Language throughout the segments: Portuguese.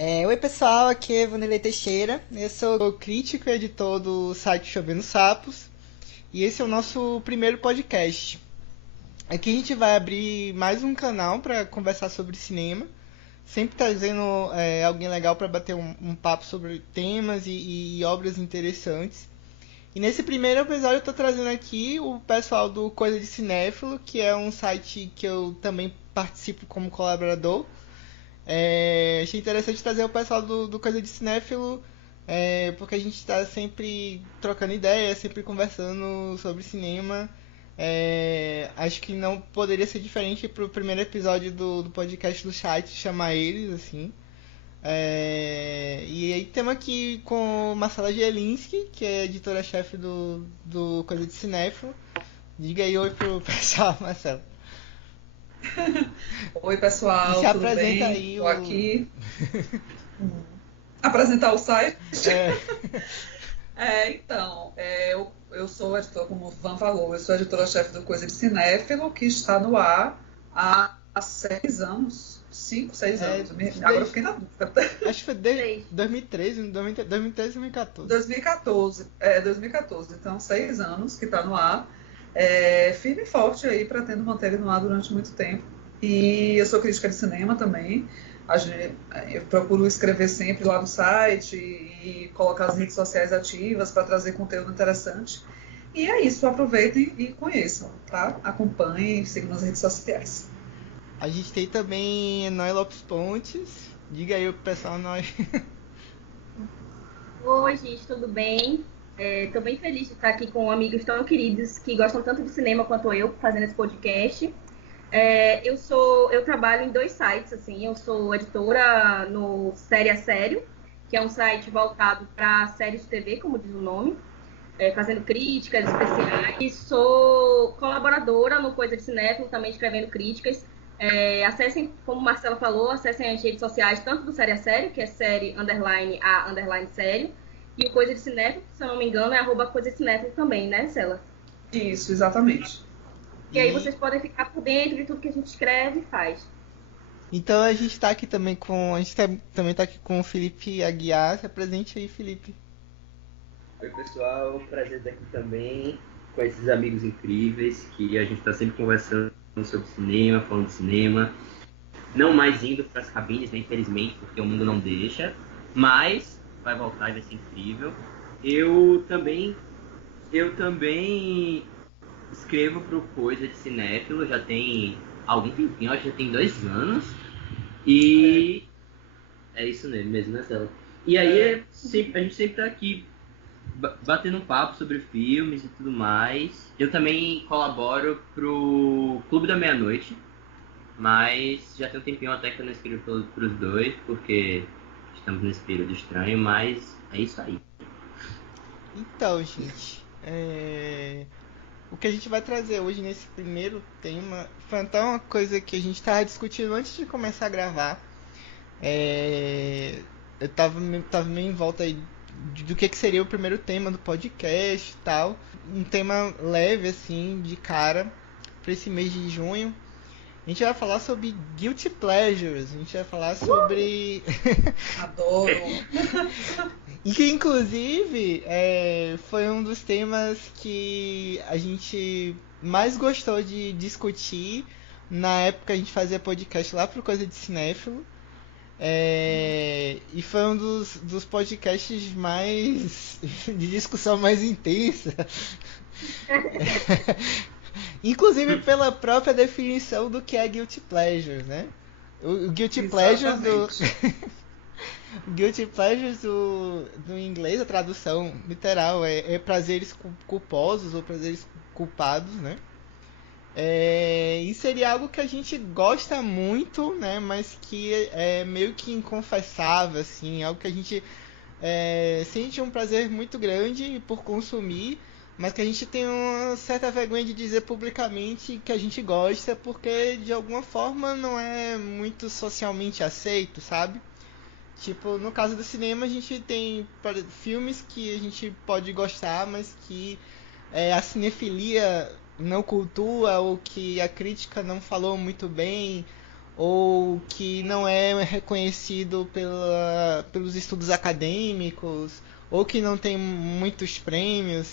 Oi pessoal, aqui é Vanderlei Teixeira, eu sou crítico e editor do site Chovendo Sapos e esse é o nosso primeiro podcast. Aqui a gente vai abrir mais um canal para conversar sobre cinema, sempre trazendo alguém legal para bater um papo sobre temas e obras interessantes. E nesse primeiro episódio eu estou trazendo aqui o pessoal do Coisa de Cinéfilo, que é um site que eu também participo como colaborador. Achei interessante trazer o pessoal do Coisa de Cinéfilo, porque a gente está sempre trocando ideias, sempre conversando sobre cinema. Acho que não poderia ser diferente pro primeiro episódio do podcast do chat chamar eles, assim. E aí temos aqui com Marcela Gelinski, que é editora-chefe do Coisa de Cinéfilo. Diga aí oi pro pessoal, Marcela. Oi, E se pessoal, tudo apresenta bem? aí Estou o. aqui apresentar o site. É, Eu sou editora, como o Van falou, eu sou editora-chefe do Coisa de Cinéfilo, que está no ar há 6 anos, 5, 6 anos. Agora eu desde, fiquei na dúvida. acho que foi desde Sei. 2013, 2013, 2014. 2014, então 6 anos que está no ar. Firme e forte aí, pretendo manter ele no ar durante muito tempo. E eu sou crítica de cinema também. Eu procuro escrever sempre lá no site e colocar as redes sociais ativas para trazer conteúdo interessante. E é isso, aproveitem e conheçam, tá? Acompanhem, sigam nas redes sociais. A gente tem também Noé Lopes Pontes. Diga aí pro pessoal, nós. Oi, gente, tudo bem? Estou bem feliz de estar aqui com amigos tão queridos que gostam tanto de cinema quanto eu, fazendo esse podcast. Eu trabalho em dois sites, assim, eu sou editora no Série a Sério, que é um site voltado para séries de TV, como diz o nome, fazendo críticas especiais. E sou colaboradora no Coisa de Cinéfilo, também escrevendo críticas. Acessem, como o Marcelo falou, acessem as redes sociais, tanto do Série a Sério, que é série underline a underline sério, e o Coisa de Cinéfilo, se eu não me engano, é arroba Coisa de Cinéfilo também, né, Cela? Isso, exatamente. E aí E vocês podem ficar por dentro de tudo que a gente escreve e faz. então a gente tá aqui também com. Também tá aqui com o Felipe Aguiar. Se apresente aí, Felipe. Oi, pessoal, prazer estar aqui também com esses amigos incríveis que a gente está sempre conversando sobre cinema, falando de cinema. Não mais indo para as cabines, né, infelizmente, porque o mundo não deixa, mas vai voltar e vai ser incrível. Eu também, eu também escrevo para o Coisa de Cinéfilo, já tem algum tempinho, acho que já tem 2 anos, e é isso mesmo, né, Cela? E aí a gente sempre está aqui batendo um papo sobre filmes e tudo mais. Eu também colaboro pro Clube da Meia-Noite, mas já tem um tempinho até que eu não escrevo pros dois, porque estamos nesse período estranho, mas é isso aí. Então, gente. O que a gente vai trazer hoje nesse primeiro tema foi até uma coisa que a gente estava discutindo antes de começar a gravar. Eu tava meio em volta aí do que seria o primeiro tema do podcast e tal. Um tema leve, assim, de cara, para esse mês de junho. A gente vai falar sobre guilty pleasures. A gente vai falar sobre. Adoro. E que, inclusive, foi um dos temas que a gente mais gostou de discutir na época que a gente fazia podcast lá pro Coisa de Cinéfilo. E foi um dos podcasts mais de discussão mais intensa. Inclusive pela própria definição do que é guilty pleasure, né? O guilty pleasure Exatamente. o guilty pleasures do inglês, a tradução literal é prazeres culposos ou prazeres culpados, né? E seria algo que a gente gosta muito, né? Mas que é meio que inconfessável, assim, algo que a gente sente um prazer muito grande por consumir, mas que a gente tem uma certa vergonha de dizer publicamente que a gente gosta, porque de alguma forma não é muito socialmente aceito, sabe? Tipo, no caso do cinema, a gente tem filmes que a gente pode gostar, mas que a cinefilia não cultua, ou que a crítica não falou muito bem, ou que não é reconhecido pelos estudos acadêmicos, ou que não tem muitos prêmios.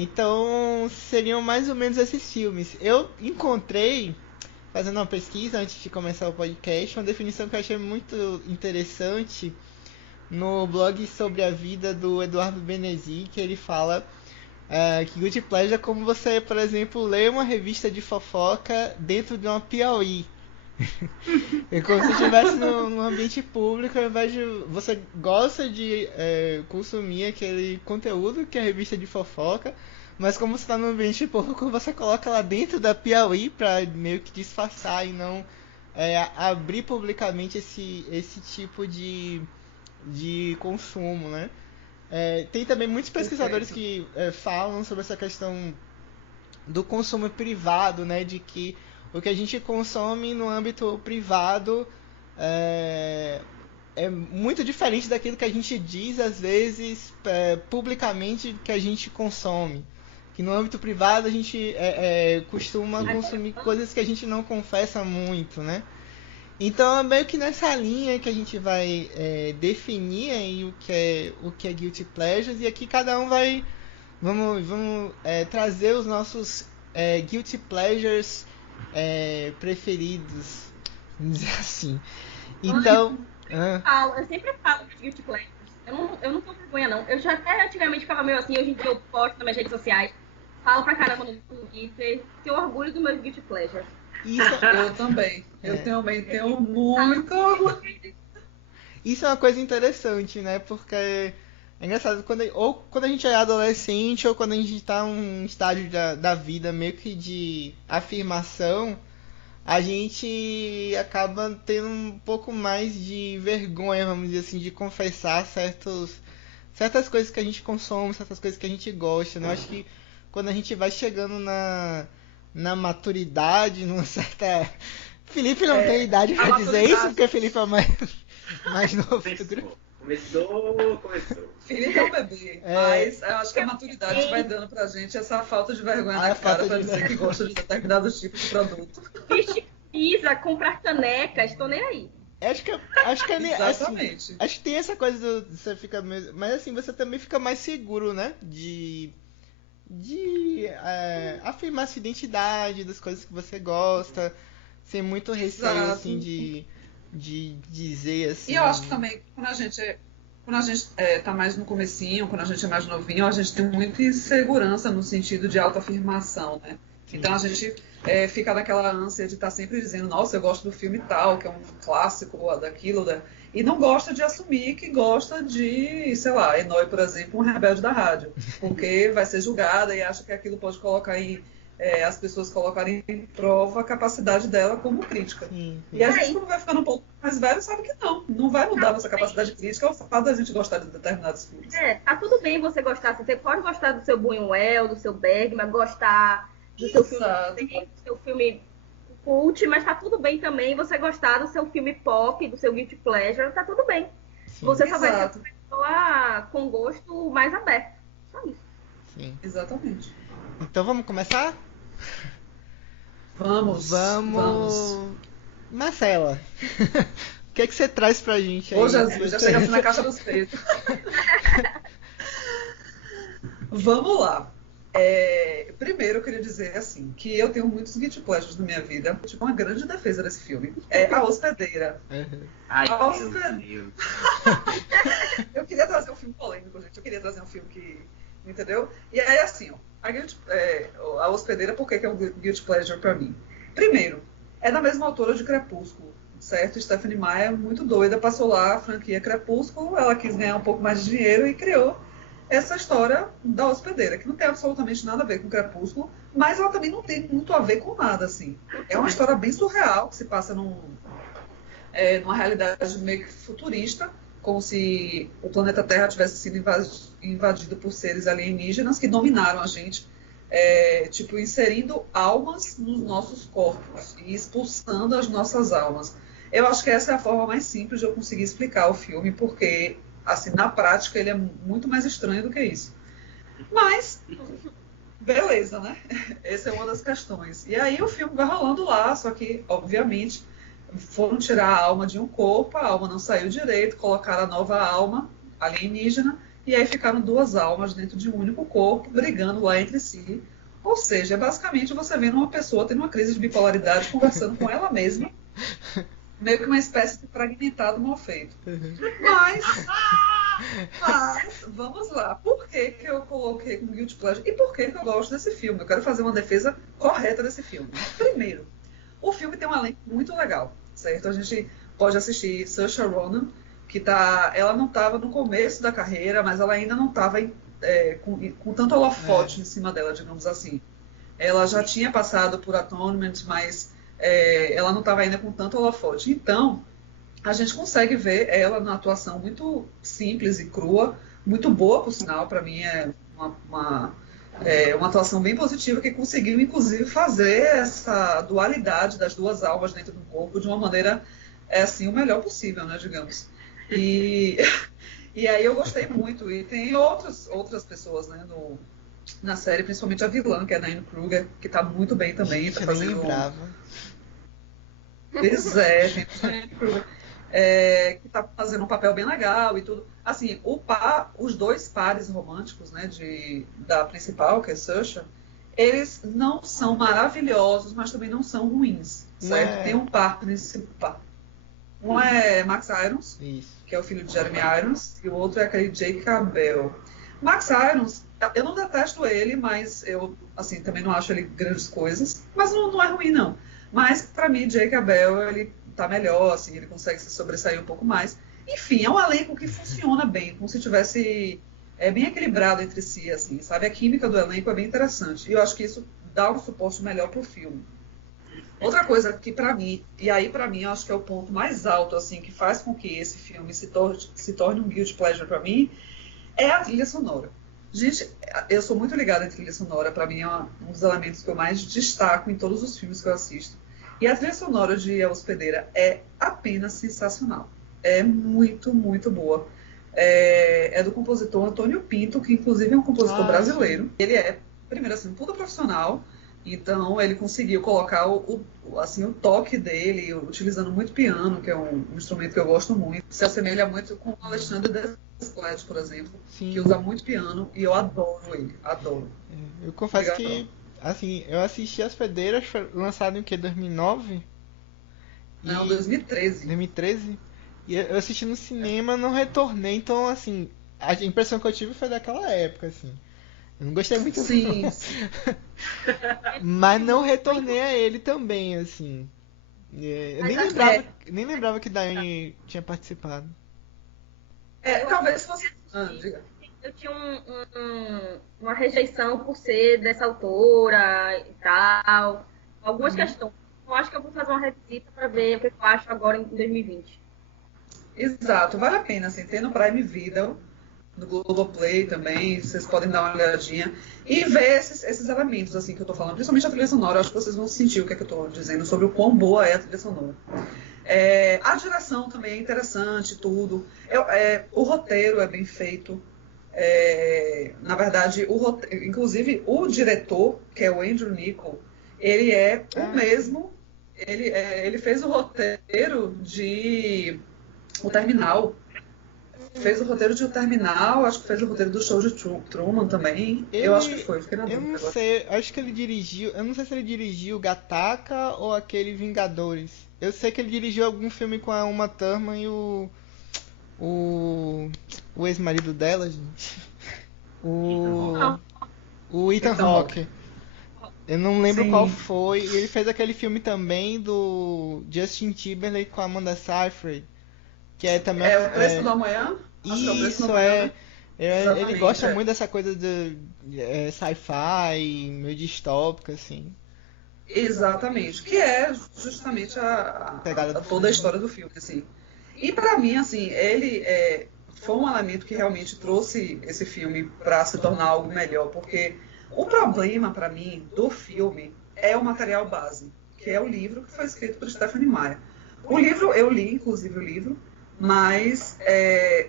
Então seriam mais ou menos esses filmes. Eu encontrei, fazendo uma pesquisa antes de começar o podcast, uma definição que eu achei muito interessante no blog Sobre a Vida do Eduardo Benezi, que ele fala que Guilty Pleasure é como você, por exemplo, ler uma revista de fofoca dentro de uma Piauí. É como se estivesse num ambiente público, ao invés de você gosta de consumir aquele conteúdo que é a revista de fofoca, mas como você está num ambiente público, você coloca lá dentro da Piauí para meio que disfarçar e não abrir publicamente esse tipo de consumo, né? Tem também muitos pesquisadores que falam sobre essa questão do consumo privado, né? De que o que a gente consome no âmbito privado é muito diferente daquilo que a gente diz, às vezes, publicamente que a gente consome. Que no âmbito privado a gente costuma consumir coisas que a gente não confessa muito, né? Então é meio que nessa linha que a gente vai definir aí o que é Guilty Pleasures, e aqui cada um vamos trazer os nossos Guilty Pleasures preferidos, vamos dizer assim. Então, eu sempre falo de Guilty Pleasures. Eu não tenho vergonha, não. Eu já até antigamente ficava meio assim, hoje em dia eu posto nas minhas redes sociais, falo pra caramba no Twitter, tenho orgulho do meu Guilty Pleasure. Eu também. Eu também tenho muito orgulho. Isso é uma coisa interessante, né? Porque é engraçado, quando a gente é adolescente ou quando a gente está em um estágio da vida meio que de afirmação, a gente acaba tendo um pouco mais de vergonha, vamos dizer assim, de confessar certas coisas que a gente consome, certas coisas que a gente gosta, né? Eu acho que quando a gente vai chegando na maturidade, numa certa... Felipe não tem idade pra dizer isso, porque Felipe é mais novo do grupo. Começou. Felipe é um bebê, mas eu acho que a maturidade vai dando pra gente essa falta de vergonha na cara pra dizer que gosta de determinados tipos de produto. Vestir pizza, comprar canecas, tô nem aí. Acho que Exatamente. Assim, acho que tem essa coisa você fica mesmo, mas assim, você também fica mais seguro, né? De afirmar sua identidade, das coisas que você gosta, sem muito receio, assim, de dizer assim. E eu acho que também, quando a gente tá mais no comecinho, quando a gente é mais novinho, a gente tem muita insegurança no sentido de autoafirmação, né? Então a gente fica naquela ânsia de estar sempre dizendo, nossa, eu gosto do filme tal, que é um clássico, ou daquilo, e não gosta de assumir que gosta de, sei lá, Enói, por exemplo, um rebelde da rádio, porque vai ser julgada e acha que aquilo pode colocar as pessoas colocarem em prova a capacidade dela como crítica. Sim. E a gente, quando vai ficando um pouco mais velho, sabe que não vai mudar nossa capacidade crítica o fato da gente gostar de determinados filmes. Tá tudo bem você gostar, você pode gostar do seu Buñuel, do seu Bergman, gostar do seu filme cult, mas tá tudo bem também você gostar do seu filme pop, do seu guilty pleasure, tá tudo bem. Sim. Você só vai ser uma pessoa com gosto mais aberto. Só isso. Sim. Exatamente. Então vamos começar? Vamos. Marcela, o que você traz pra gente aí? Ô, Jesus, já chega assim na caixa dos peitos. Vamos lá. Primeiro eu queria dizer assim, que eu tenho muitos guilty pleasures na minha vida. Tipo, uma grande defesa desse filme. A Hospedeira. Ai, A Hospedeira. meu Deus. Eu queria trazer um filme polêmico, gente. Eu queria trazer um filme que... Entendeu? E aí, assim, a Hospedeira, por que é um guilty pleasure pra mim? Primeiro, é da mesma autora de Crepúsculo, certo? Stephenie Meyer, muito doida, passou lá a franquia Crepúsculo, ela quis ganhar um pouco mais de dinheiro e criou essa história da Hospedeira, que não tem absolutamente nada a ver com Crepúsculo, mas ela também não tem muito a ver com nada, assim. É uma história bem surreal, que se passa numa realidade meio que futurista, como se o planeta Terra tivesse sido invadido por seres alienígenas que dominaram a gente, tipo, inserindo almas nos nossos corpos e expulsando as nossas almas. Eu acho que essa é a forma mais simples de eu conseguir explicar o filme, porque, assim, na prática ele é muito mais estranho do que isso. Mas, beleza, né? Essa é uma das questões. E aí o filme vai rolando lá, só que, obviamente, foram tirar a alma de um corpo, a alma não saiu direito, colocaram a nova alma alienígena, e aí ficaram duas almas dentro de um único corpo, brigando lá entre si. Ou seja, é basicamente você vendo uma pessoa tendo uma crise de bipolaridade, conversando com ela mesma, meio que uma espécie de fragmentado mal feito. Mas, vamos lá. Por que eu coloquei como Guilty Pleasure? E por que eu gosto desse filme? Eu quero fazer uma defesa correta desse filme. Primeiro, o filme tem um elenco muito legal, certo? A gente pode assistir Saoirse Ronan, que ela não estava no começo da carreira, mas ela ainda não estava com tanto holofote em cima dela, digamos assim. Ela já tinha passado por Atonement, mas ela não estava ainda com tanto holofote. Então, a gente consegue ver ela na atuação muito simples e crua, muito boa, por sinal. Para mim é uma atuação bem positiva, que conseguiu, inclusive, fazer essa dualidade das duas almas dentro do corpo de uma maneira, assim, o melhor possível, né, digamos. E aí eu gostei muito. E tem outras pessoas, né, na série, principalmente a vilã, que é a Diane Kruger, que está muito bem também. Gente, tá eu fazendo... nem lembrava. Pois é, gente, a Diane Kruger. Que está fazendo um papel bem legal e tudo. Assim, os dois pares românticos, né, da principal, que é Saoirse, eles não são maravilhosos, mas também não são ruins, certo? Tem um par principal. Um é Max Irons, que é o filho de Jeremy Irons, e o outro é aquele Jake Bell. Max Irons, eu não detesto ele, mas eu, assim, também não acho ele grandes coisas, mas não é ruim, não. Mas, para mim, Jake Bell, ele tá melhor, assim, ele consegue se sobressair um pouco mais. Enfim, é um elenco que funciona bem, como se tivesse bem equilibrado entre si, assim, sabe? A química do elenco é bem interessante. E eu acho que isso dá um suporte melhor pro filme. Outra coisa que para mim, e aí para mim eu acho que é o ponto mais alto, assim, que faz com que esse filme se torne um guilty pleasure para mim, é a trilha sonora. Gente, eu sou muito ligada à trilha sonora, para mim é um dos elementos que eu mais destaco em todos os filmes que eu assisto. E a trilha sonora de A Hospedeira é apenas sensacional. É muito, muito boa. É do compositor Antônio Pinto, que inclusive é um compositor brasileiro. Ele é, primeiro assim, um puta profissional. Então ele conseguiu colocar o toque dele, utilizando muito piano, que é um instrumento que eu gosto muito. Se assemelha muito com o Alexandre Desplat, por exemplo, Sim. que usa muito piano, e eu adoro ele, adoro. Eu confesso que, assim, eu assisti As Pedreiras, foi lançado em que, 2009? Não, 2013. 2013? E eu assisti no cinema, não retornei, então, assim, a impressão que eu tive foi daquela época, assim. Eu não gostei muito. Sim. Mas não retornei a ele também, assim. Eu nem lembrava que Daiane tinha participado. Talvez fosse... diga. Eu tinha uma rejeição por ser dessa autora e tal. Algumas questões. Eu acho que eu vou fazer uma revisita para ver o que eu acho agora em 2020. Exato, vale a pena, assim, tem no Prime Video, no Globoplay também, vocês podem dar uma olhadinha e ver esses elementos, assim, que eu tô falando, principalmente a trilha sonora. Eu acho que vocês vão sentir o que é que eu tô dizendo sobre o quão boa é a trilha sonora. A direção também é interessante, tudo. O roteiro é bem feito. Na verdade, inclusive o diretor, que é o Andrew Niccol, ele é o mesmo. Ele fez o roteiro de O Terminal. Fez o roteiro de O Terminal, acho que fez o roteiro do Show de Truman também. Eu acho que foi, fiquei na dúvida. Eu não sei, acho que ele dirigiu. Eu não sei se ele dirigiu Gattaca ou aquele Vingadores. Eu sei que ele dirigiu algum filme com a Uma Thurman e o ex-marido dela, gente. O Ethan Hawke. Eu não lembro qual foi. E ele fez aquele filme também do Justin Timberlake com a Amanda Seyfried, que é também O Preço do Amanhã? Isso, ele gosta muito dessa coisa de sci-fi, meio distópica, assim. Exatamente, que é justamente toda a história do filme, assim. E pra mim, assim, ele foi um elemento que realmente trouxe esse filme pra se tornar algo melhor, porque o problema pra mim do filme é o material base, que é o livro que foi escrito por Stephenie Meyer. O livro, eu li inclusive o livro, mas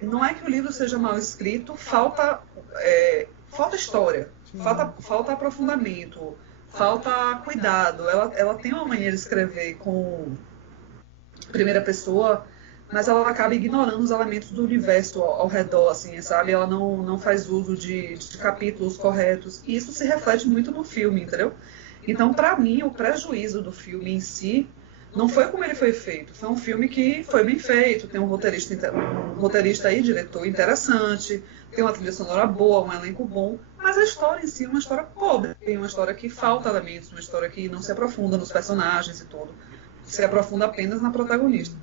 não é que o livro seja mal escrito, falta história, Falta aprofundamento, falta cuidado. Ela tem uma maneira de escrever com primeira pessoa, mas ela acaba ignorando os elementos do universo ao redor, assim, sabe? Ela não faz uso de capítulos corretos. E isso se reflete muito no filme, entendeu? Então, para mim, o prejuízo do filme em si não foi como ele foi feito. Foi um filme que foi bem feito, tem um roteirista e diretor interessante, tem uma trilha sonora boa, um elenco bom, mas a história em si é uma história pobre, é uma história que falta elementos, uma história que não se aprofunda nos personagens e tudo. Se aprofunda apenas na protagonista.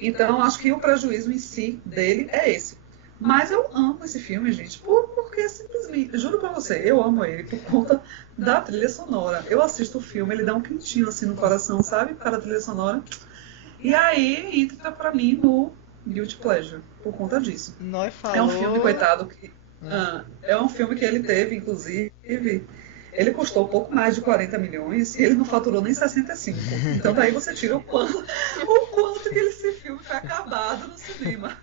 Então, acho que o prejuízo em si dele é esse. Mas eu amo esse filme, gente, porque simplesmente, juro pra você, eu amo ele por conta da trilha sonora. Eu assisto o filme, ele dá um quentinho assim no coração, sabe? Para a trilha sonora. E aí entra pra mim no Guilty Pleasure, por conta disso. É um filme, coitado, que... é um filme que ele teve, inclusive... Ele custou pouco mais de 40 milhões e ele não faturou nem 65. Então daí você tira o quanto que esse filme foi acabado no cinema.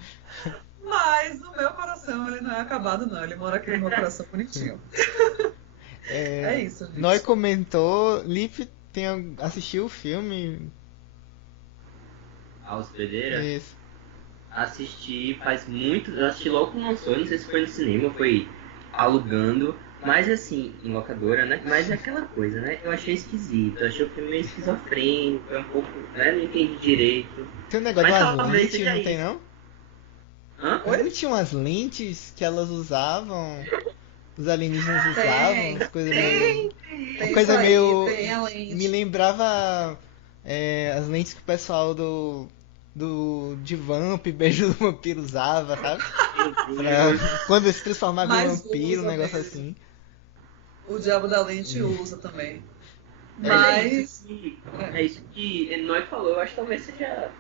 Mas no meu coração ele não é acabado, não. Ele mora aqui no meu coração bonitinho. É isso, gente. Nós comentou, Lipe assistiu o filme? A Hospedeira? Isso. Assisti faz muito... Eu assisti logo quando lançou, não sei se foi no cinema, foi alugando. Mas assim, em locadora, né? Mas é aquela coisa, né? Eu achei esquisito, eu achei o filme meio esquizofrênico, é um pouco, né? Não entendi direito. Tem um negócio das lentes, não tem tem não? Hã? Não tinha umas lentes que elas usavam, os alienígenas usavam, as coisas meio... Tem coisa isso aí, meio... tem a lente. Me lembrava as lentes que o pessoal de Vamp, Beijo do Vampiro usava, sabe? Quando se transformava em vampiro, um negócio mesmo. assim. O Diabo da Lente usa também. Mas Mas... é isso que Noé falou, eu acho que talvez seja...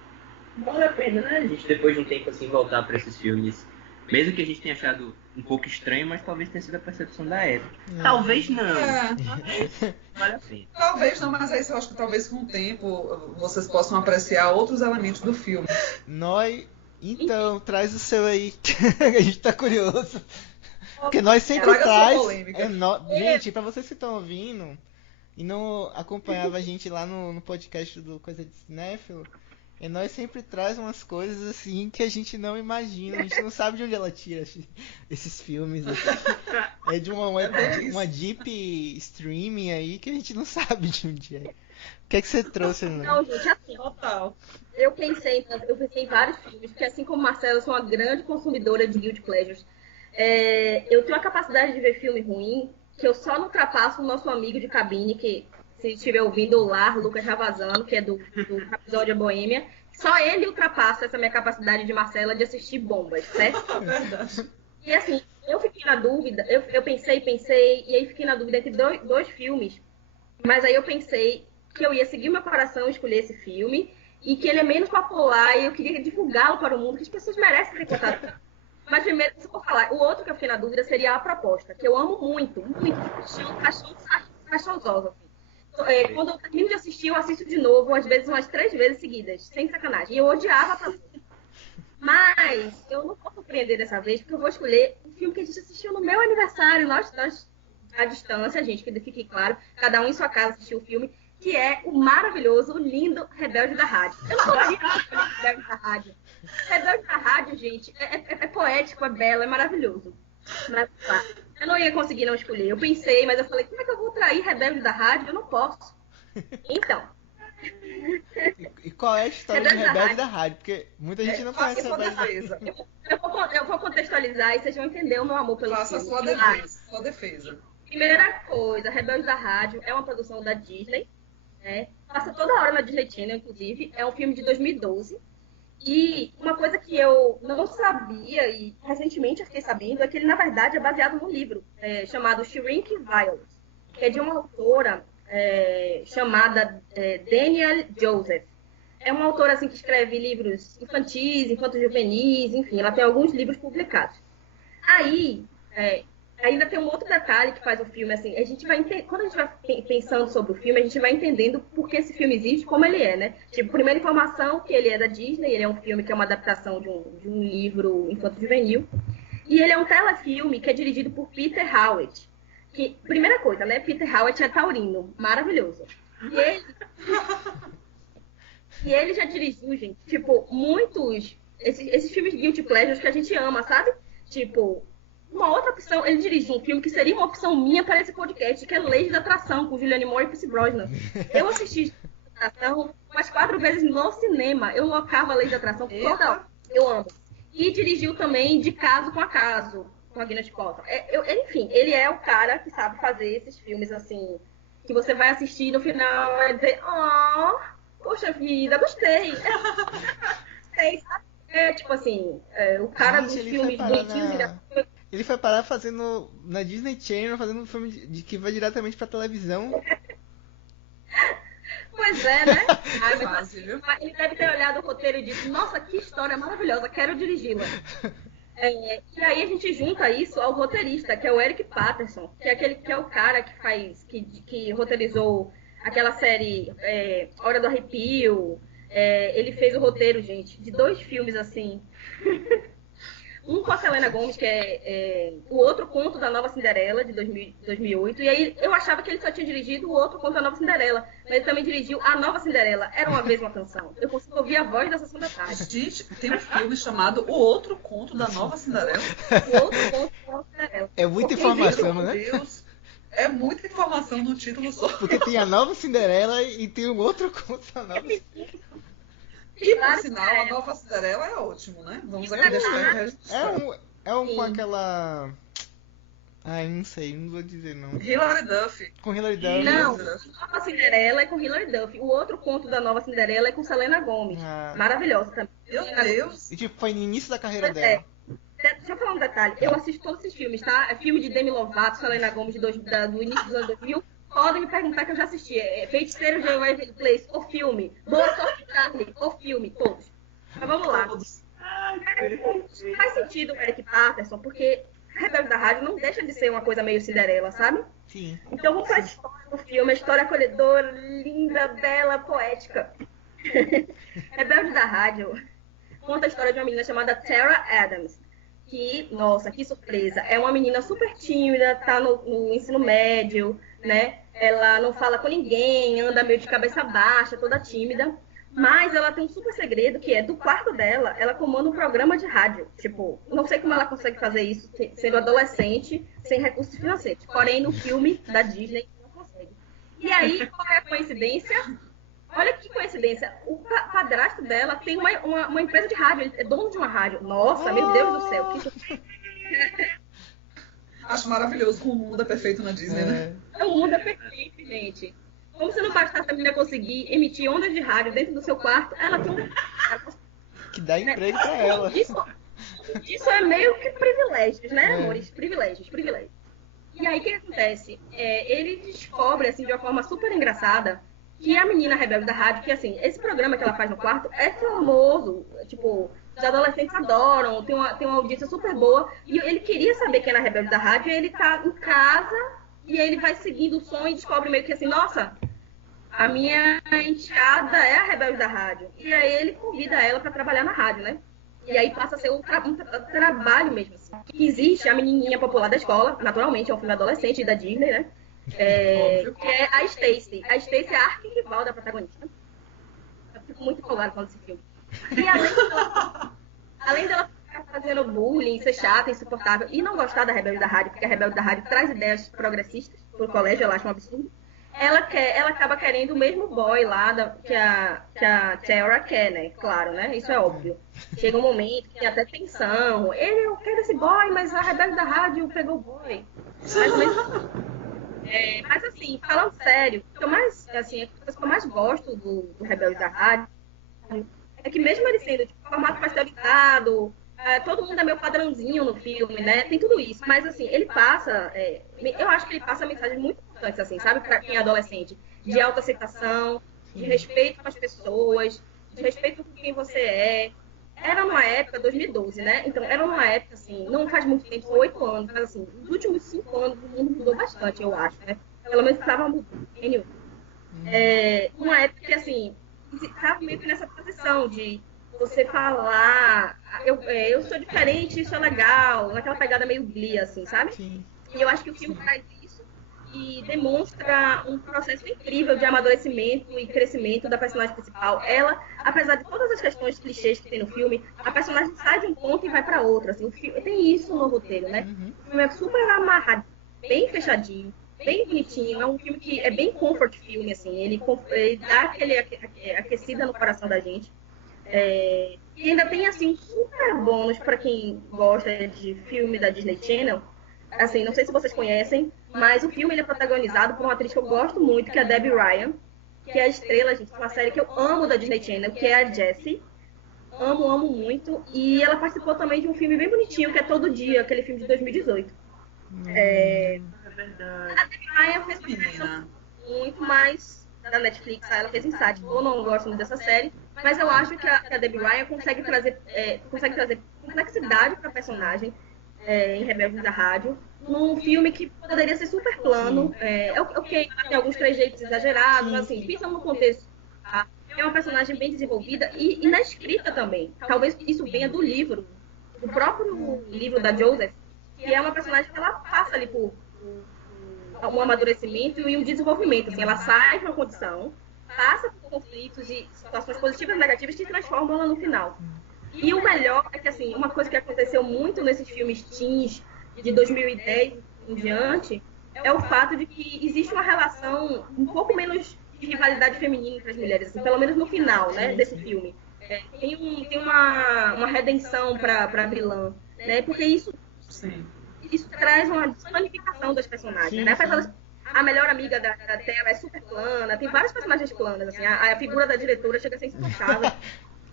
Vale a pena, né? A gente depois de um tempo assim voltar pra esses filmes. Mesmo que a gente tenha achado um pouco estranho, mas talvez tenha sido a percepção da época. Talvez não. Vale a pena. Talvez não, mas aí eu acho que talvez com o tempo vocês possam apreciar outros elementos do filme. Nós, então, traz o seu aí, que a gente tá curioso. Porque nós sempre traz... Gente, pra vocês que estão ouvindo e não acompanhavam a gente lá no podcast do Coisa de Cinéfilo, nós sempre traz umas coisas assim que a gente não imagina, a gente não sabe de onde ela tira esses filmes. Assim. É de uma deep streaming aí que a gente não sabe de onde é. O que é que você trouxe, né? Não, gente, assim, total. Eu pensei em vários filmes, porque assim como Marcelo, eu sou uma grande consumidora de Guilty Pleasures. Eu tenho a capacidade de ver filme ruim, que eu só não ultrapasso o nosso amigo de cabine, que se estiver ouvindo o Lar, Lucas Ravazano, que é do episódio A Boêmia, só ele ultrapassa essa minha capacidade de Marcela de assistir bombas, certo? Verdade. E assim, eu fiquei na dúvida, eu pensei, e aí fiquei na dúvida entre dois filmes, mas aí eu pensei que eu ia seguir meu coração e escolher esse filme, e que ele é menos popular, e eu queria divulgá-lo para o mundo, que as pessoas merecem ter contato. Mas primeiro, se eu for falar, o outro que eu fiquei na dúvida seria A Proposta, que eu amo muito, muito, caixãozosa, assim. Quando eu termino de assistir, eu assisto de novo, às vezes umas 3 vezes seguidas, sem sacanagem. E eu odiava A Proposta. Mas eu não vou surpreender dessa vez, porque eu vou escolher um filme que a gente assistiu no meu aniversário, nós à distância, gente, que fique claro, cada um em sua casa assistiu o filme, que é o maravilhoso, o lindo Rebelde da Rádio. Eu não gostaria de Rebelde da Rádio. Rebelde da Rádio, gente, é poético, é belo, é maravilhoso. Mas, claro, eu não ia conseguir não escolher. Eu pensei, mas eu falei, como é que eu vou trair Rebelde da Rádio? Eu não posso. Então. E qual é a história de Rebelde da Rádio? Porque muita gente não conhece Rebelde da Rádio. Eu vou contextualizar e vocês vão entender o meu amor pelo Faça filme. sua defesa. Primeira coisa, Rebelde da Rádio é uma produção da Disney. Passa toda hora na Disney Channel, inclusive. É um filme de 2012. E uma coisa que eu não sabia, e recentemente eu fiquei sabendo, é que ele, na verdade, é baseado num livro chamado Shrink Violet, que é de uma autora chamada Danielle Joseph. É uma autora assim, que escreve livros infantis, infanto-juvenis, enfim, ela tem alguns livros publicados. Aí, ainda tem um outro detalhe que faz o filme, assim, quando a gente vai pensando sobre o filme, a gente vai entendendo por que esse filme existe, como ele é, né? Tipo, primeira informação, que ele é da Disney, ele é um filme que é uma adaptação de um livro infanto-juvenil, e ele é um telefilme que é dirigido por Peter Howitt, que, primeira coisa, né? Peter Howard é taurino, maravilhoso. E ele já dirigiu, gente, tipo, muitos... Esses filmes guilty pleasures que a gente ama, sabe? Tipo, uma outra opção... Ele dirigiu um filme que seria uma opção minha para esse podcast, que é Leis da Atração, com Julianne Moore e Pierce Brosnan. Eu assisti Atração umas 4 vezes no cinema. Eu locava Leis da Atração toda hora. Eu amo. E dirigiu também De Caso com Acaso, com a Gwyneth Paltrow. Enfim, ele é o cara que sabe fazer esses filmes, assim, que você vai assistir e no final vai dizer, poxa vida, gostei. Tipo assim, o cara dos filmes bonitinhos... Ele foi parar fazendo, na Disney Channel, fazendo um filme que vai diretamente pra televisão. Pois é, né? Mas ele deve ter olhado o roteiro e dito, nossa, que história maravilhosa, quero dirigi-la. E aí a gente junta isso ao roteirista, que é o Eric Patterson, que é aquele que é o cara que roteirizou aquela série Hora do Arrepio. Ele fez o roteiro, gente, de 2 filmes assim. Um com a Selena Gomez, que é o outro conto da Nova Cinderela, de 2008. E aí eu achava que ele só tinha dirigido o outro conto da Nova Cinderela. Mas ele também dirigiu A Nova Cinderela. Era uma vez uma canção. Eu consigo ouvir a voz da Sessão da Tarde. Gente, tem um filme chamado O Outro Conto da Nova Cinderela. O outro conto da Nova Cinderela. É muita informação, né? Meu Deus, é muita informação no título só. Porque tem a Nova Cinderela e tem um outro conto da Nova Cinderela. E, por sinal, a Nova Cinderela é ótimo, né? Vamos aqui deixar registrado. É um com aquela... Ai, não sei, não vou dizer não. Hilary Duff. Com Hilary Duff. Não, a Nova Cinderela é com Hilary Duff. O outro conto da Nova Cinderela é com Selena Gomez. Maravilhosa também. Meu Deus. E tipo, foi no início da carreira dela. Deixa eu falar um detalhe. Eu assisto todos esses filmes, tá? É filme de Demi Lovato, Selena Gomez do início dos anos 2000. Podem me perguntar que eu já assisti. Feiticeiro de Waverly Place, o filme. Boa Sorte, Charlie, o filme, todos. Mas vamos lá. Faz sentido o Eric Patterson, porque Rebelde da Rádio não deixa de ser uma coisa meio Cinderela, sabe? Sim. Então vamos para a história do filme, a história acolhedora, linda, bela, poética. Rebelde da Rádio conta a história de uma menina chamada Tara Adams. Que, nossa, que surpresa. É uma menina super tímida, tá no ensino médio, né? Ela não fala com ninguém, anda meio de cabeça baixa, toda tímida. Mas ela tem um super segredo, que é do quarto dela, ela comanda um programa de rádio. Tipo, não sei como ela consegue fazer isso sendo adolescente, sem recursos financeiros. Porém, no filme da Disney, ela consegue. E aí, qual é a coincidência? Olha que coincidência. O padrasto dela tem uma empresa de rádio, ele é dono de uma rádio. Nossa, meu Deus do céu. Acho maravilhoso como o mundo é perfeito na Disney, né? O mundo é perfeito, gente. Como se não bastasse a menina conseguir emitir ondas de rádio dentro do seu quarto, ela tem que dá emprego pra ela. Isso é meio que privilégios, né, amores? Privilégios. E aí, o que acontece? Ele descobre, assim, de uma forma super engraçada, que a menina rebelde da rádio, que, assim, esse programa que ela faz no quarto é famoso, tipo... Os adolescentes adoram, tem uma audiência super boa. E ele queria saber quem era a rebelde da rádio, e ele tá em casa, e ele vai seguindo o som e descobre meio que assim, nossa, a minha enteada é a rebelde da rádio. E aí ele convida ela para trabalhar na rádio, né? E aí passa a ser um trabalho mesmo, assim. Que existe a menininha popular da escola, naturalmente, é um filme adolescente da Disney, né? Que é a Stacy. A Stacy é a arquirrival da protagonista. Eu fico muito empolgada com esse filme. E além dela ficar fazendo bullying, ser chata, insuportável e não gostar da Rebelde da Rádio, porque a Rebelde da Rádio traz ideias progressistas pro colégio, ela acha um absurdo, ela acaba querendo o mesmo boy lá que a Tara quer, né? Claro, né? Isso é óbvio. Chega um momento que tem até tensão. Eu quero esse boy, mas a Rebelde da Rádio pegou o boy. Mas assim, falando sério, o que eu mais, assim, a coisa que eu mais gosto do Rebelde da Rádio é que mesmo ele sendo tipo, formato pasteurizado, todo mundo é meio padrãozinho no filme, né? Tem tudo isso. Mas, assim, ele passa... eu acho que ele passa mensagens muito importantes, assim, sabe? Pra quem é adolescente. De autoaceitação, de respeito com as pessoas, de respeito com quem você é. Era numa época, 2012, né? Então, era numa época, assim, não faz muito tempo, são 8 anos, mas, assim, nos últimos 5 anos o mundo mudou bastante, eu acho, né? Pelo menos estava mudando. Uma época que, assim... estava meio que nessa posição de você falar, eu sou diferente, isso é legal, naquela pegada meio Glee, assim, sabe? Sim. E eu acho que o filme traz isso e demonstra um processo incrível de amadurecimento e crescimento da personagem principal. Ela, apesar de todas as questões clichês que tem no filme, a personagem sai de um ponto e vai para outro. Assim, tem isso no roteiro, né? O filme é super amarrado, bem fechadinho, bem bonitinho. É um filme que é bem comfort filme, assim. Ele dá aquele aquecida no coração da gente. E ainda tem, assim, um super bônus para quem gosta de filme da Disney Channel. Assim, não sei se vocês conhecem, mas o filme ele é protagonizado por uma atriz que eu gosto muito, que é a Debbie Ryan, que é a estrela, gente, de uma série que eu amo da Disney Channel, que é a Jessie. Amo muito. E ela participou também de um filme bem bonitinho, que é Todo Dia, aquele filme de 2018. É verdade. A Debbie Ryan fez uma versão muito mais da Netflix, ela fez Insight. Eu não gosto muito dessa série, mas eu acho que a Debbie Ryan consegue trazer complexidade para a personagem em Rebeldes da Rádio, num filme que poderia ser super plano. Ok, tem alguns trejeitos exagerados, mas assim, pensando no contexto, tá? É uma personagem bem desenvolvida e na escrita também. Talvez isso venha do livro, do próprio livro da Joseph, que é uma personagem que ela passa ali por um amadurecimento e um desenvolvimento. Assim, ela sai de uma condição, passa por conflitos e situações positivas e negativas que transformam ela no final. E o melhor é que, assim, uma coisa que aconteceu muito nesses filmes teens de 2010 em diante é o fato de que existe uma relação um pouco menos de rivalidade feminina entre as mulheres, assim, pelo menos no final, né, desse filme. Tem uma redenção para a vilã, né, porque isso traz uma desplanificação das personagens, né? A melhor amiga da Terra é super plana, tem vários personagens planos, assim, a figura da diretora chega a ser insuportável.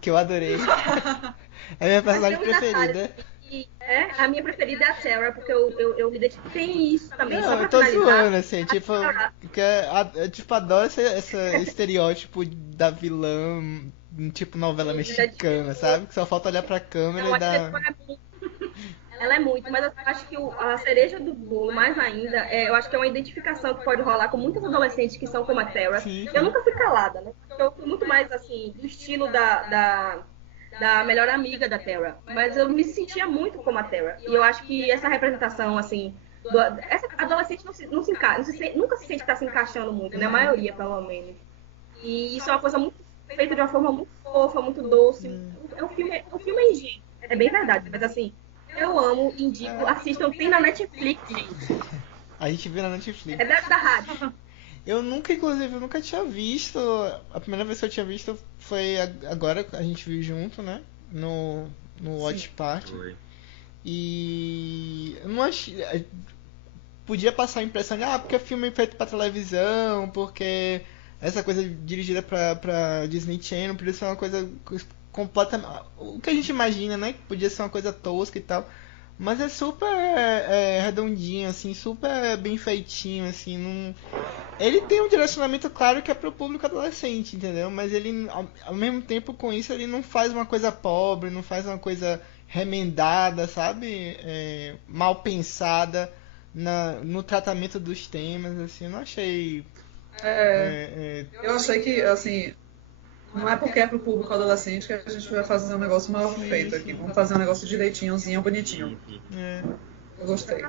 Que eu adorei. É a minha personagem preferida. A minha preferida é a Sarah, porque eu me identifico. Tem isso também, Não, só pra eu tô finalizar. zoando, assim, tipo, eu tipo, adoro esse estereótipo da vilã, tipo novela mexicana, sabe? Que só falta olhar pra câmera Não, e dar... Ela é muito, mas eu acho que a cereja do bolo, mais ainda, eu acho que é uma identificação que pode rolar com muitas adolescentes que são como a Terra. Sim. Eu nunca fui calada, né? Eu fui muito mais, assim, do estilo da melhor amiga da Terra. Mas eu me sentia muito como a Terra. E eu acho que essa representação, assim, essa adolescente nunca se sente que tá se encaixando muito, né? A maioria, pelo menos. E isso é uma coisa muito feita de uma forma muito fofa, muito doce. O filme é ingênuo, é bem verdade, mas assim, eu amo, indico, assistam, tem na Netflix, gente. A gente vê na Netflix. É da rádio. Eu nunca tinha visto. A primeira vez que eu tinha visto foi agora, a gente viu junto, né? No Watch Party. Foi. E eu não achei. Podia passar a impressão de, porque é filme feito pra televisão, porque essa coisa dirigida pra Disney Channel, podia ser uma coisa completamente. O que a gente imagina, né? Que podia ser uma coisa tosca e tal. Mas é super redondinho, assim, super bem feitinho, assim. Não... Ele tem um direcionamento claro que é pro público adolescente, entendeu? Mas ele, ao mesmo tempo, com isso, ele não faz uma coisa pobre, não faz uma coisa remendada, sabe? Mal pensada no tratamento dos temas, assim. Eu não achei... Eu achei que, assim... Não é porque é pro público adolescente que a gente vai fazer um negócio mal feito aqui. Vamos fazer um negócio direitinhozinho, bonitinho. Eu gostei.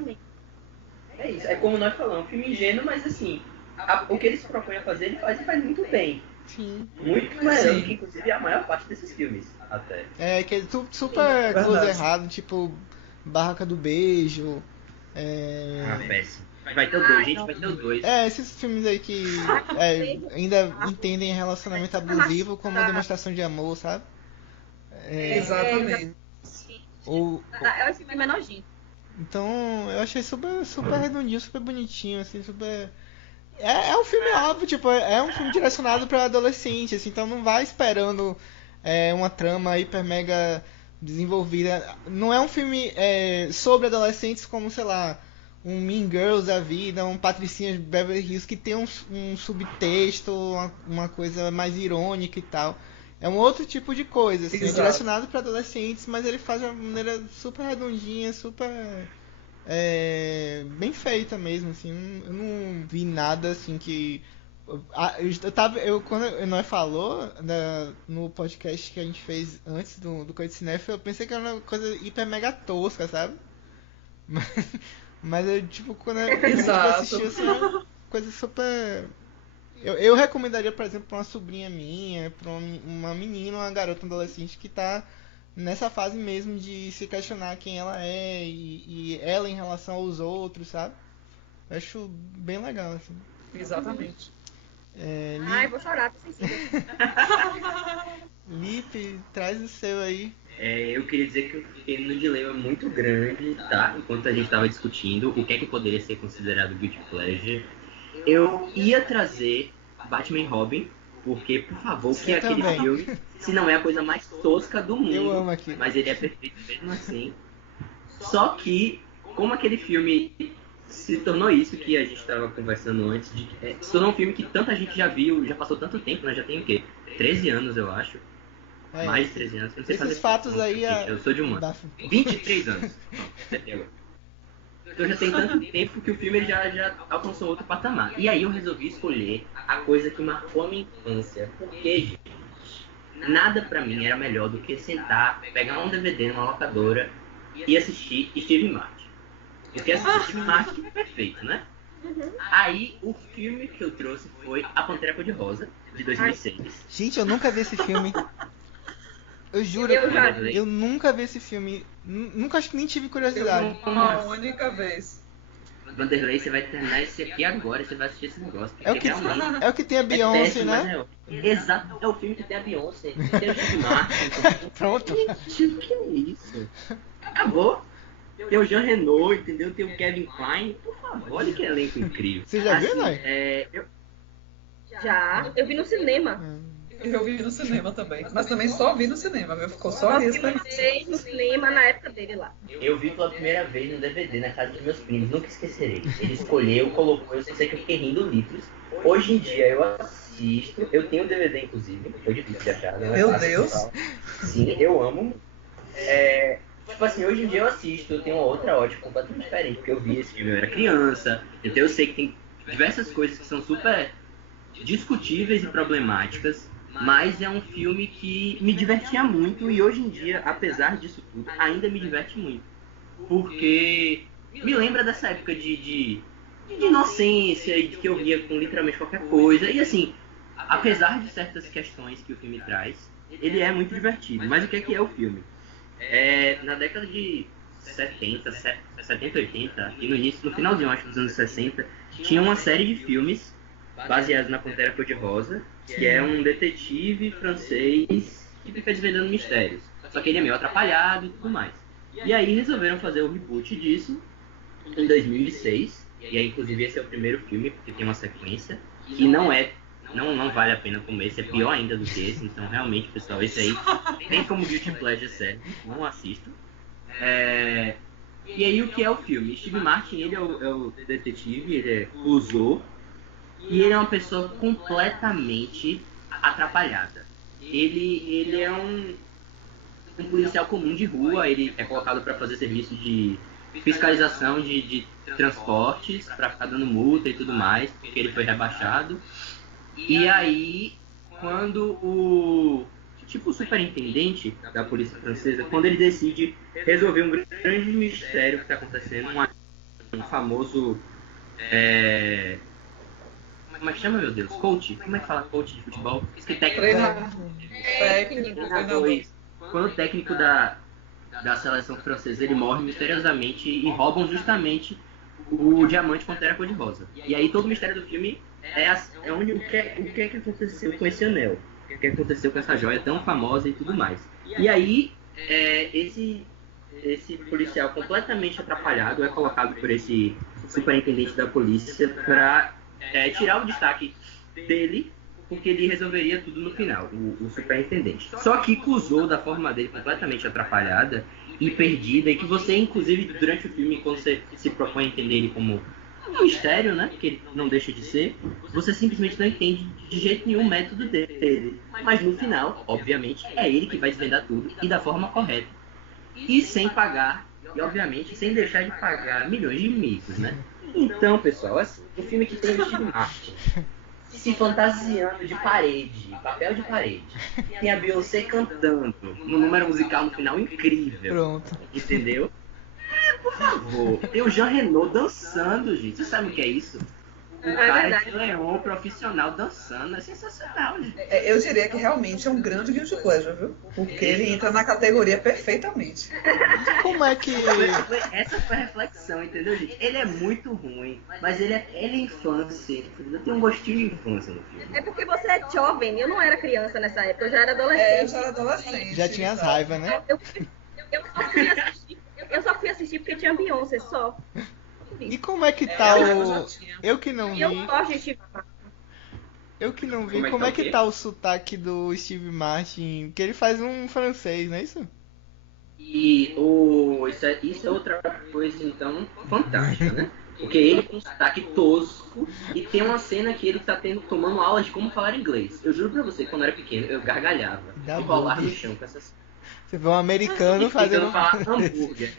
É isso, é como nós falamos, um filme ingênuo, mas assim, o que ele se propõe a fazer, ele faz e faz muito bem. Sim. Muito melhor do que, inclusive, a maior parte desses filmes, até. Que é super close errado, tipo Barraca do Beijo. Péssimo. Vai ter o 2, gente, vai ter o 2. Esses filmes aí que ainda entendem relacionamento abusivo como demonstração de amor, sabe? Exatamente. Esse filme é nojento. Então, eu achei super, super redondinho, super bonitinho, assim, super... É um filme óbvio, tipo, é um filme direcionado para adolescente, assim, então não vai esperando uma trama hiper mega desenvolvida. Não é um filme sobre adolescentes como, sei lá, um Mean Girls da vida, um Patricinhas de Beverly Hills, que tem um subtexto, uma coisa mais irônica e tal. É um outro tipo de coisa, assim, direcionado para adolescentes, mas ele faz de uma maneira super redondinha, super bem feita mesmo, assim. Eu não vi nada assim que... Quando nós falou no podcast que a gente fez antes do Coisa de Cinef, eu pensei que era uma coisa hiper mega tosca, sabe? Mas eu, tipo, quando a gente Exato. assistiu, assim, é uma coisa super... Eu recomendaria, por exemplo, pra uma sobrinha minha, pra uma menina, uma garota, um adolescente que tá nessa fase mesmo de se questionar quem ela é e ela em relação aos outros, sabe? Eu acho bem legal, assim. Exatamente. Ai, vou chorar, tô sensível. Lipe, traz o seu aí. Eu queria dizer que eu fiquei num dilema muito grande, tá? Enquanto a gente estava discutindo o que é que poderia ser considerado guilty pleasure. Eu ia trazer Batman e Robin, porque, por favor, o que é aquele também. filme, se não é a coisa mais tosca do mundo, Eu amo aquilo. mas ele é perfeito mesmo assim. Só que, como aquele filme se tornou isso que a gente estava conversando antes, se tornou um filme que tanta gente já viu, já passou tanto tempo, né? Já tem o quê? 13 anos, eu acho. Mais de 13 anos. Eu não sei Esses fazer fatos conta, aí... gente, eu sou de humano. 23 anos. Então já tem tanto tempo que o filme ele já alcançou outro patamar. E aí eu resolvi escolher a coisa que marcou a minha infância. Porque, gente, nada pra mim era melhor do que sentar, pegar um DVD numa locadora e assistir Steve Martin. Porque assistir Steve Martin é perfeito, né? Aí o filme que eu trouxe foi A Pantera Cor-de-Rosa, de 2006. Gente, eu nunca vi esse filme. Eu juro, Eu já vi. eu nunca vi esse filme. Nunca, acho que nem tive curiosidade. Uma única vez. Vanderlei, você vai terminar esse aqui agora e você vai assistir esse negócio. É o que, realmente é o que tem a Beyoncé, péssimo, né? mas exato, é o filme que tem a Beyoncé, tem o Steve Martin. Pronto. Gente, o que é isso? Acabou. Tem o Jean Reno, entendeu? Tem o Kevin Kline. Por favor, olha que elenco incrível. Você já viu, Assim, Nai? Já. Eu vi no cinema. Eu vi no cinema também. Mas também só vi no cinema, viu? Ficou só Nossa, isso. eu vi no cinema na época dele lá. Eu vi pela primeira vez no DVD na casa dos meus primos, nunca esquecerei. Ele escolheu, colocou, eu sei que eu fiquei rindo litros. Hoje em dia eu assisto, eu tenho o DVD inclusive, foi difícil de achar. Não é Meu fácil Deus. de falar. Sim, eu amo. Tipo assim, hoje em dia eu assisto, eu tenho uma outra ótica completamente diferente, porque eu vi esse filme, eu era criança, então eu sei que tem diversas coisas que são super discutíveis e problemáticas, mas é um filme que me divertia muito e hoje em dia, apesar disso tudo, ainda me diverte muito. Porque me lembra dessa época de inocência e de que eu via com literalmente qualquer coisa. E assim, apesar de certas questões que o filme traz, ele é muito divertido. Mas o que é o filme? Na década de 70, 80 e no finalzinho, acho, dos anos 60, tinha uma série de filmes baseados na Pantera Cor-de-Rosa, que é um detetive francês que fica desvendando mistérios. Só que ele é meio atrapalhado e tudo mais. E aí resolveram fazer o reboot disso em 2006. E aí, inclusive, esse é o primeiro filme, porque tem uma sequência, que não vale a pena comer, esse é pior ainda do que esse. Então, realmente, pessoal, esse aí tem como guilty pleasure sério, não assistam. E aí, o que é o filme? Steve Martin, ele é o detetive, ele é o Zorro, e ele é uma pessoa completamente atrapalhada. Ele é um policial comum de rua, ele é colocado para fazer serviço de fiscalização de transportes, para ficar dando multa e tudo mais, porque ele foi rebaixado. E aí, quando o superintendente da polícia francesa, quando ele decide resolver um grande mistério que está acontecendo, um famoso... Como é que chama, meu Deus? Coach? Como é que fala coach de futebol? Esse técnico. Treinador. Quando o técnico da seleção francesa ele morre misteriosamente e roubam justamente o diamante Pantera Cor-de-Rosa. E aí todo o mistério do filme o que é que aconteceu com esse anel? O que aconteceu com essa joia tão famosa e tudo mais. E aí esse policial completamente atrapalhado é colocado por esse superintendente da polícia para tirar o destaque dele, porque ele resolveria tudo no final, o superintendente. Só que acusou da forma dele completamente atrapalhada e perdida, e que você, inclusive, durante o filme, quando você se propõe a entender ele como um mistério, né, que ele não deixa de ser, você simplesmente não entende de jeito nenhum o método dele. Mas no final, obviamente, é ele que vai desvendar tudo, e da forma correta. E sem pagar, e obviamente, sem deixar de pagar milhões de micos, né? Então, pessoal, assim, um filme que tem o Steve Martin se fantasiando de parede, papel de parede. Tem a Beyoncé cantando, um número musical no final incrível. Pronto. Entendeu? Por favor, tem o Jean Reno dançando, gente. Você sabe o que é isso? O cara de Leon profissional dançando. É sensacional, gente. Eu diria que realmente é um grande guilty pleasure, viu? Porque ele entra na categoria perfeitamente. Como é que... Essa foi a reflexão, entendeu, gente? Ele é muito ruim, mas ele é infância. Entendeu? Tem um gostinho de infância no filme. É porque você é jovem, eu não era criança nessa época, eu já era adolescente. Eu já era adolescente. Já tinha as raivas, né? Eu só fui assistir porque tinha Beyoncé, só. E como é que tá eu já o... tinha. Eu que não Eu vi... gosto de Steve Martin. Eu que não vi, Como é que como tá é o que quê? tá o sotaque do Steve Martin? Que ele faz um francês, não é isso? E isso é outra coisa, então, fantástica, né? Porque ele com um sotaque tosco e tem uma cena que ele tá tomando aula de como falar inglês. Eu juro pra você, quando eu era pequeno, eu gargalhava Dá e rolava bug. no chão com essas Você vê um americano fazendo... tentando falar hambúrguer.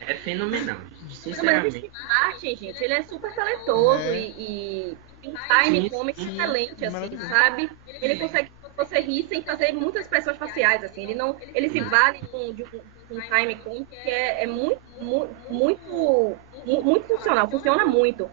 É fenomenal, Não, mas o sinceramente. Steve Martin, gente, ele é super talentoso É. e tem um time Sim, cômico sim. excelente, assim, Maravilhoso. sabe? Ele consegue você rir sem fazer muitas expressões faciais, assim. Ele se vale de um time cômico que é muito funcional, funciona muito.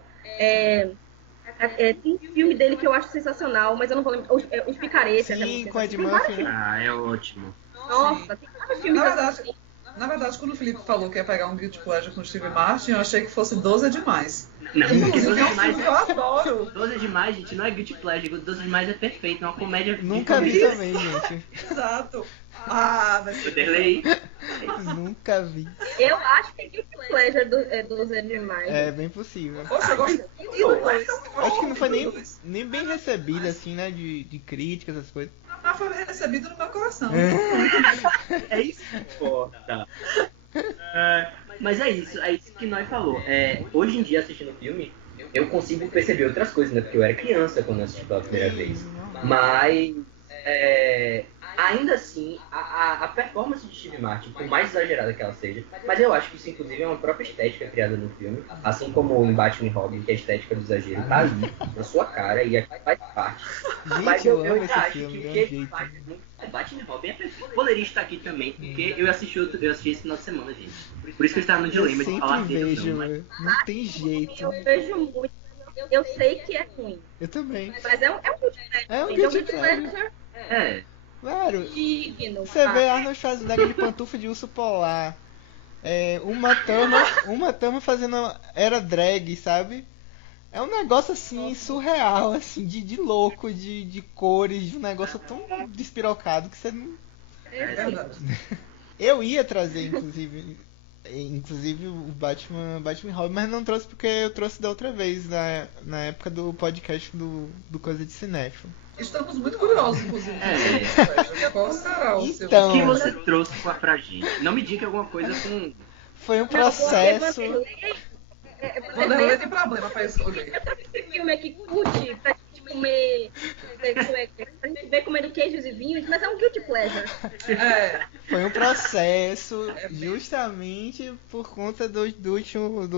Tem um filme dele que eu acho sensacional, mas eu não vou lembrar. Os Picaretas é Sim, muito com Ed sensacional. Murphy, né? Ah, é ótimo. Nossa, tem vários filmes assim. Na verdade, quando o Felipe falou que ia pegar um guilty pleasure com o Steve Martin, eu achei que fosse 12 é demais. Não, porque Inclusive, 12 é é um demais filme que eu adoro. 12 é demais, gente, não é guilty pleasure. 12 é demais é perfeito, é uma comédia de Nunca vi família. também, gente. Exato. Ah, vai ser... Vanderlei. Nunca vi. Eu acho que é Guilty Pleasure do Zé demais. É bem possível. Poxa, eu gosto Acho que não foi nem bem recebido, assim, né? De críticas, essas coisas. Mas foi recebido no meu coração. É isso que importa. Mas é isso que nós falou. Hoje em dia, assistindo o filme, eu consigo perceber outras coisas, né? Porque eu era criança quando eu assisti pela primeira vez. Mas, ainda assim, a performance de Steve Martin, por mais exagerada que ela seja, mas eu acho que isso, inclusive, é uma própria estética criada no filme. Assim como em Batman e Robin, que a estética do exagero tá ali, na sua cara, e faz parte. Mas Gente, eu amo ainda esse acho filme, que de o um que jeito. faz muito Batman e Robin poderia estar aqui também, porque eu assisti esse final de semana, gente. Por isso que eu estava no Eu dilema de sempre falar dele ou vejo, não, mas não tem jeito. Eu vejo muito. Eu sei que é ruim, Eu também. mas é um Guilty Pleasure. É um gente, guilty Guilty pleasure Claro, digno. você vê Arnold Schwarzenegger de pantufa de urso polar. Uma turma fazendo era drag, sabe? É um negócio assim surreal, assim, de louco, de cores, de um negócio tão despirocado que você não. É verdade. Eu ia trazer, inclusive o Batman e Robin, mas não trouxe porque eu trouxe da outra vez, na época do podcast do Coisa de Cinéfilo. Estamos muito curiosos, inclusive. Qual será o seu... Então, o que você trouxe pra gente? Não me diga alguma coisa com... Foi um processo. Vanderlei tem problema pra escolher. Esse filme aqui curte pra gente comer, pra gente ver comendo queijos e vinhos, mas é um guilty pleasure. Foi um processo justamente por conta da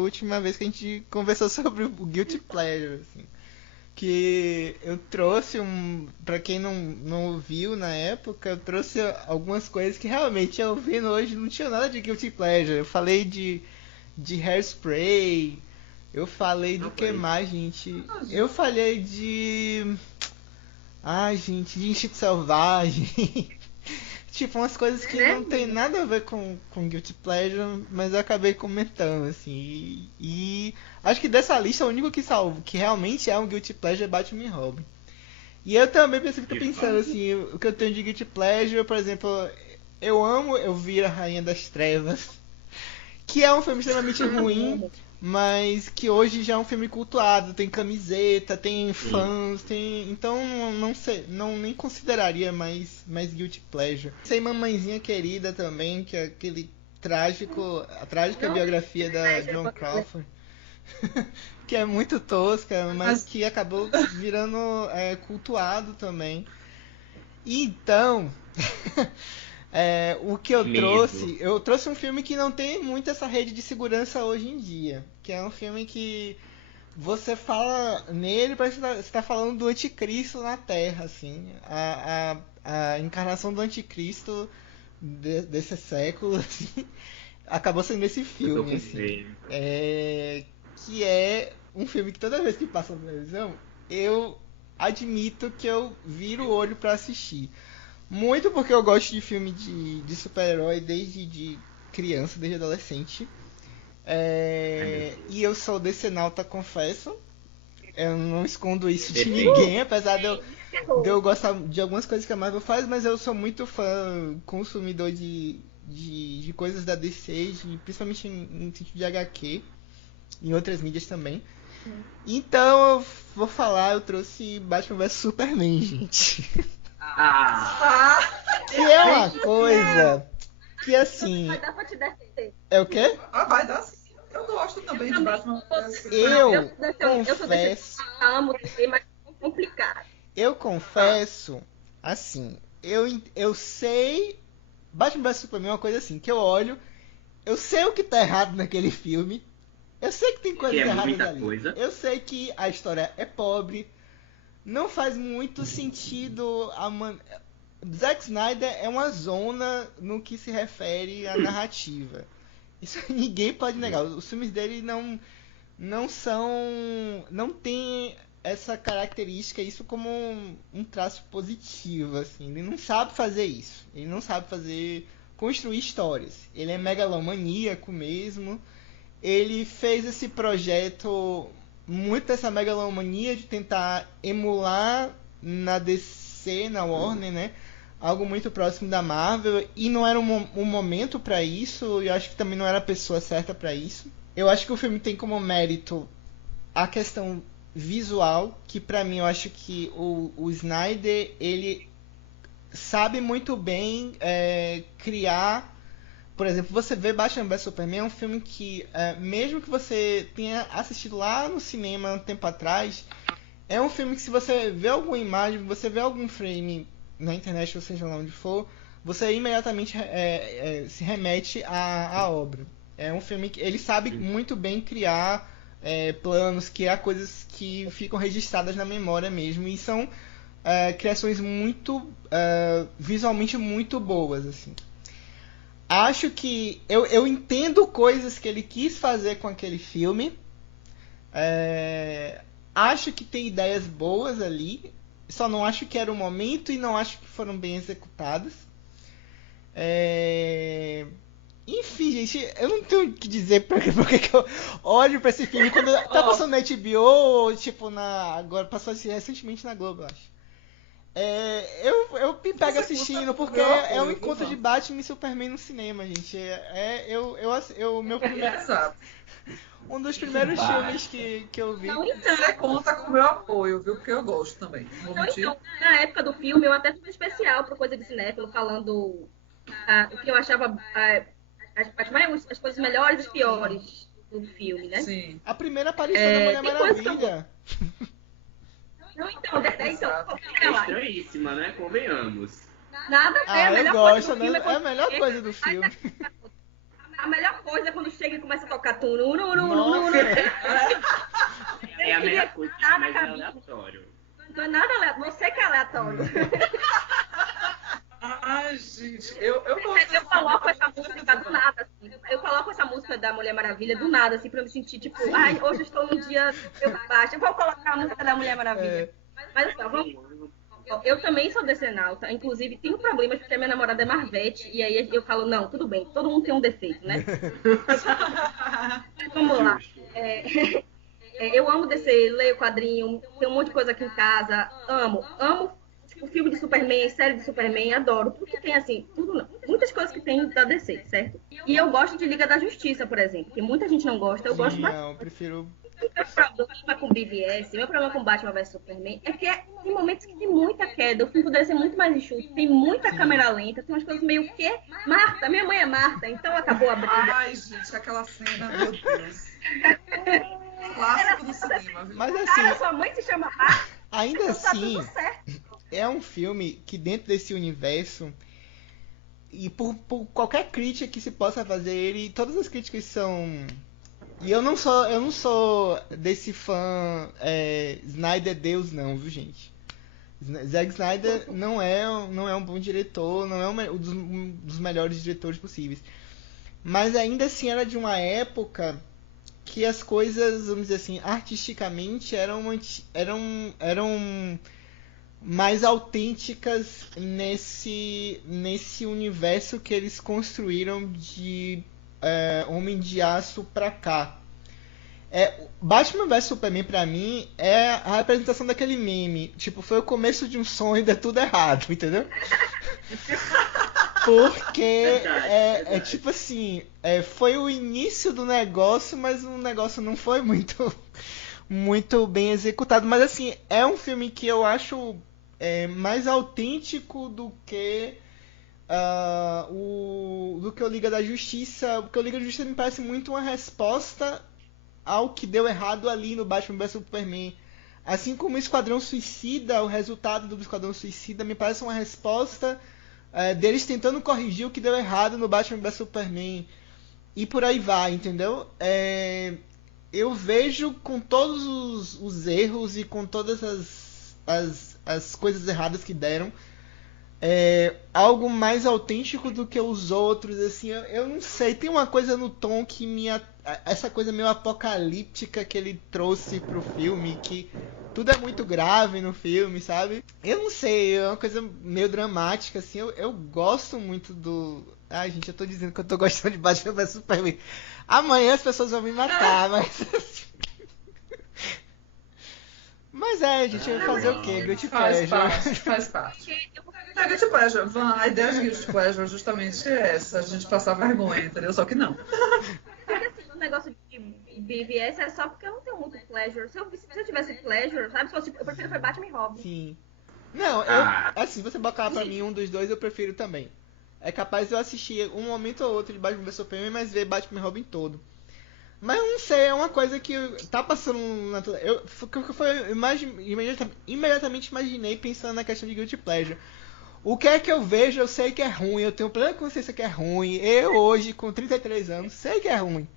última vez que a gente conversou sobre o Guilty Pleasure, assim. Que eu trouxe pra quem não ouviu na época, eu trouxe algumas coisas que realmente eu ouvindo hoje não tinha nada de Guilty Pleasure. Eu falei de Hairspray, eu falei do que mais, gente? Eu falei de... Ai, gente, de Instinto Selvagem. Tipo, umas coisas que não tem nada a ver com Guilty Pleasure, mas eu acabei comentando, assim. E acho que dessa lista, o único que realmente é um Guilty Pleasure é Batman e Robin. E eu também fico pensando, assim, o que eu tenho de Guilty Pleasure, por exemplo, eu vi A Rainha das Trevas, que é um filme extremamente ruim, mas que hoje já é um filme cultuado, tem camiseta, tem fãs, então não sei, nem consideraria mais Guilty Pleasure. Sei Mamãezinha Querida também, que é aquele a trágica biografia da Joan Crawford. Que é muito tosca, mas que acabou virando cultuado também. Então, o que eu trouxe um filme que não tem muito essa rede de segurança hoje em dia, que é um filme que você fala nele, parece que você está falando do anticristo na Terra, assim, a encarnação do anticristo desse século, assim, acabou sendo esse Eu tô filme, com assim. medo. Que é um filme que toda vez que passa na televisão, eu admito que eu viro o olho pra assistir. Muito porque eu gosto de filme de super-herói desde de criança, desde adolescente. Ai, meu Deus. E eu sou decenalta, confesso. Eu não escondo isso de Perfeito. ninguém, apesar de eu gostar de algumas coisas que a Marvel faz, mas eu sou muito fã, consumidor de coisas da DC, principalmente em sentido de HQ, em outras mídias também. Então eu vou falar, eu trouxe Batman vs Superman, gente. Ah, Que é uma coisa que assim. Vai dar pra te defender. É o quê? Vai dar sim. Eu gosto também de Batman. Eu sou confesso. desse, amo DC, mas é complicado. Eu confesso, assim, eu sei. Batman vs Superman é uma coisa assim, que eu olho, eu sei o que tá errado naquele filme, eu sei que tem coisas que é erradas muita ali. coisa. Eu sei que a história é pobre, não faz muito sentido Zack Snyder é uma zona no que se refere à narrativa. Isso ninguém pode negar. Os filmes dele não são. Não tem essa característica, isso como um traço positivo, assim. Ele não sabe fazer isso. Ele não sabe construir histórias. Ele é megalomaníaco mesmo. Ele fez esse projeto, muito dessa megalomania de tentar emular na DC, na Warner, né? Algo muito próximo da Marvel, e não era um momento pra isso, e eu acho que também não era a pessoa certa pra isso. Eu acho que o filme tem como mérito a questão visual, que pra mim eu acho que o Snyder, ele sabe muito bem criar. Por exemplo, você vê Batman vs Superman é um filme que, mesmo que você tenha assistido lá no cinema um tempo atrás, é um filme que se você vê alguma imagem, você vê algum frame na internet, ou seja lá onde for, você imediatamente se remete à obra. É um filme que ele sabe muito bem criar planos, criar coisas que ficam registradas na memória mesmo, e são criações muito visualmente muito boas, assim. Acho que eu entendo coisas que ele quis fazer com aquele filme. Acho que tem ideias boas ali. Só não acho que era o momento e não acho que foram bem executadas. Enfim, gente, eu não tenho o que dizer porque que eu olho pra esse filme quando tá passando na HBO ou tipo agora passou assim, recentemente na Globo, eu acho. Eu me pego assistindo porque é um encontro de Batman e Superman no cinema, gente. Meu primeiro, Exato. um dos primeiros filmes que eu vi. Não, então, Você conta com o meu apoio, viu? Porque eu gosto também. Não vou mentir. então, na época do filme, eu até fiz um especial pro Coisa de Cinéfilo, falando o que eu achava as coisas melhores e as piores do filme, né? Sim. A primeira aparição da Mulher tem coisa que eu Maravilha. Não, então, Exato. É estranhíssima, né? Convenhamos. nada a ver, a Eu melhor coisa gosto, do filme né? É a melhor coisa do filme. A melhor coisa é quando chega e começa a tocar tudo. Nossa. É a melhor coisa, Tá na mas é cabine. aleatório. Não é nada aleatório, você que é aleatório. Ai, gente, eu gosto Eu coloco essa música do nada, assim. Eu coloco essa música da Mulher Maravilha do nada, assim, pra eu me sentir, tipo, ai, hoje eu estou num dia baixo, eu vou colocar a música da Mulher Maravilha. Mas assim, eu também sou decenalta, inclusive tenho problemas porque a minha namorada é Marvete, e aí eu falo, não, tudo bem, todo mundo tem um defeito, né? Vamos lá. Eu amo descer, leio quadrinho, tem um monte de coisa aqui em casa, amo o filme de Superman, série de Superman, adoro. Porque tem, assim, muitas coisas que tem da DC, certo? E eu gosto de Liga da Justiça, por exemplo, que muita gente não gosta, eu gosto bastante. Não, eu prefiro. Meu problema com BVS, meu problema com Batman vs Superman é que tem momentos que tem muita queda, o filme poderia ser muito mais enxuto, tem muita câmera lenta, tem umas coisas meio que Marta, minha mãe é Marta, então acabou a briga. Ai, gente, aquela cena, meu Deus. Clássico do cinema, viu? Mas Cara, assim, sua mãe se chama Marta, ainda então tá assim, tudo certo. é um filme que dentro desse universo, e por qualquer crítica que se possa fazer ele, todas as críticas são. E eu não sou desse fã Snyder Deus não, viu, gente? Zack Snyder não é um bom diretor, não é um dos melhores diretores possíveis. mas ainda assim era de uma época que as coisas, vamos dizer assim, artisticamente eram mais autênticas nesse universo que eles construíram de Homem de Aço pra cá. Batman vs Superman pra mim é a representação daquele meme. Tipo, foi o começo de um sonho e deu tudo errado, entendeu? Porque Verdade. tipo assim, foi o início do negócio, mas o negócio não foi muito bem executado. Mas assim, é um filme que eu acho mais autêntico do que o Liga da Justiça. Porque o Liga da Justiça me parece muito uma resposta ao que deu errado ali no Batman vs Superman. Assim como o Esquadrão Suicida, o resultado do Esquadrão Suicida me parece uma resposta deles tentando corrigir o que deu errado no Batman vs Superman. E por aí vai, entendeu? Eu vejo com todos os erros e com todas as coisas erradas que deram, algo mais autêntico do que os outros, assim, eu não sei, tem uma coisa no tom que essa coisa meio apocalíptica que ele trouxe pro filme, que tudo é muito grave no filme, sabe? Eu não sei, é uma coisa meio dramática, assim, eu gosto muito do... Ai, gente, eu tô dizendo que eu tô gostando de Batman vs Superman. Amanhã as pessoas vão me matar, mas... Mas gente, eu vou fazer o quê? Guilty Faz Pleasure. parte. Guilty Pleasure, a ideia de Guilty Pleasure justamente é essa, a gente passar vergonha, entendeu? Só que não. Porque assim, o negócio de BVS é só porque eu não tenho muito pleasure. Se eu tivesse pleasure, sabe? Se fosse, eu prefiro foi Batman e Robin. Sim. Não, assim, você botar pra mim um dos dois, eu prefiro também. É capaz de eu assistir um momento ou outro de Batman vs Superman, mas ver Batman e Robin todo. Mas eu não sei, é uma coisa que tá passando na imediatamente imaginei pensando na questão de Guilty Pleasure. O que é que eu vejo, eu sei que é ruim, eu tenho plena consciência que é ruim. Eu hoje, com 33 anos, sei que é ruim.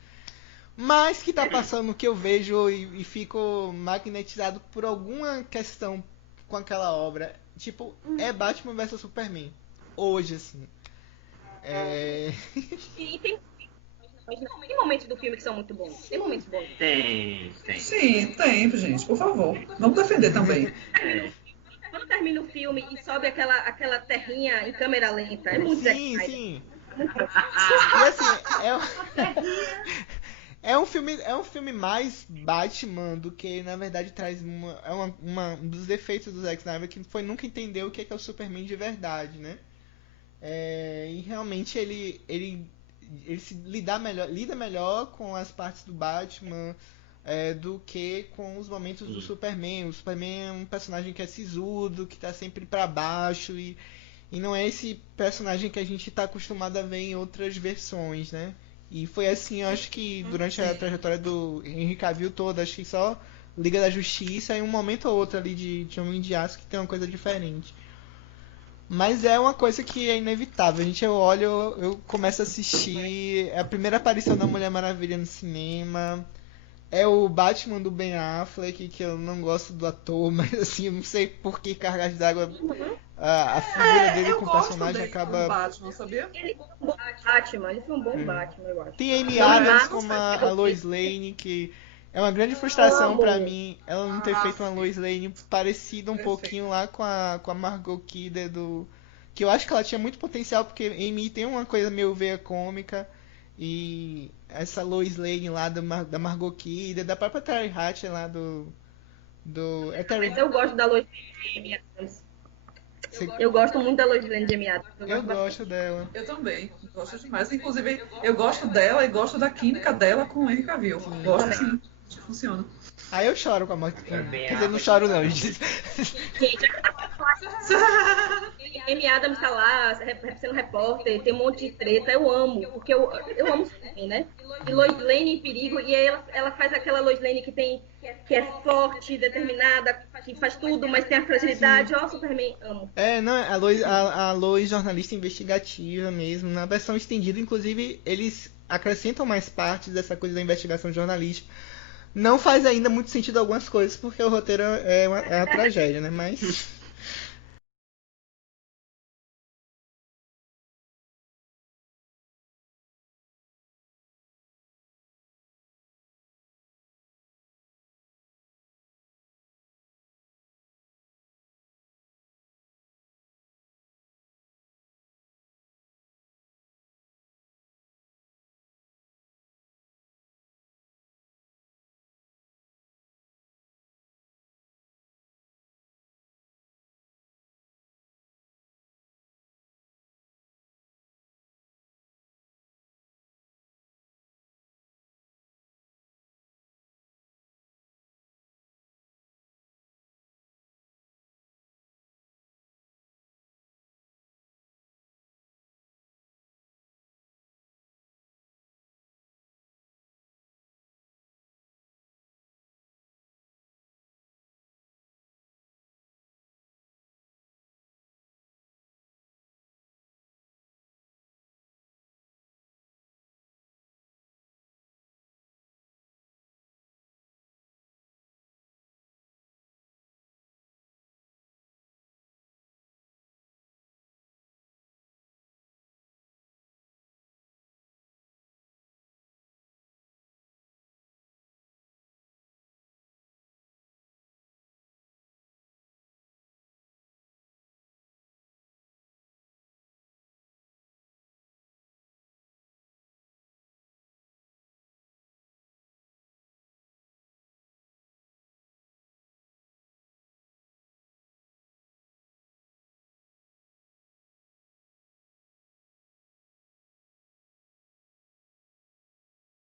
Mas que tá passando o que eu vejo e fico magnetizado por alguma questão com aquela obra. Tipo, é Batman vs Superman. Hoje, assim. E tem momentos do filme que são muito bons. Tem momentos bons. Tem. Sim, tem, gente, por favor. Vamos defender também. Quando termina o filme e sobe aquela terrinha em câmera lenta, é muito Sim, Zack Snyder. sim. E assim, é um filme mais Batman do que, na verdade, traz um dos defeitos do Zack Snyder, que foi nunca entender o que é o Superman de verdade, né? E realmente ele lida melhor com as partes do Batman do que com os momentos do Superman. O Superman é um personagem que é sisudo, que tá sempre pra baixo e não é esse personagem que a gente tá acostumado a ver em outras versões, né? E foi assim, eu acho que durante a trajetória do Henry Cavill toda, acho que só Liga da Justiça e um momento ou outro ali de Homem de Aço que tem uma coisa diferente. Mas é uma coisa que é inevitável. Eu olho, eu começo a assistir. É a primeira aparição da Mulher Maravilha no cinema. É o Batman do Ben Affleck, que eu não gosto do ator, mas assim, eu não sei por que cargas d'água a figura dele com o personagem acaba. Batman, sabia? Ele foi um bom Batman, ele foi um bom Batman, eu acho. Tem Amy Adams como a Lois Lane, que é uma grande frustração pra mim ela não ter feito uma Lois Lane parecida um pouquinho lá com a Margot Kidder que eu acho que ela tinha muito potencial, porque Amy tem uma coisa meio veia cômica e essa Lois Lane lá da Margot Kidder, da própria Terry Hatcher lá do Mas eu gosto da Lois Lane de Amy Adams. Eu gosto muito da Lois Lane de Amy Adams. Eu gosto dela. Eu também, gosto demais. Inclusive, eu gosto dela e gosto da química dela com o Henry Cavill. Gosto sim, funciona. Aí eu choro com a morte. Quer dizer, não choro não, gente. Amy Adams tá lá, sendo repórter, tem um monte de treta, eu amo, porque eu amo Superman, né? E Lois Lane em perigo, e aí ela faz aquela Lois Lane que é forte, determinada, que faz tudo, mas tem a fragilidade. Ó, Superman, amo. Não, a Lois jornalista investigativa mesmo. Na versão estendida, inclusive, eles acrescentam mais partes dessa coisa da investigação jornalística. Não faz ainda muito sentido algumas coisas, porque o roteiro é uma tragédia, né? Mas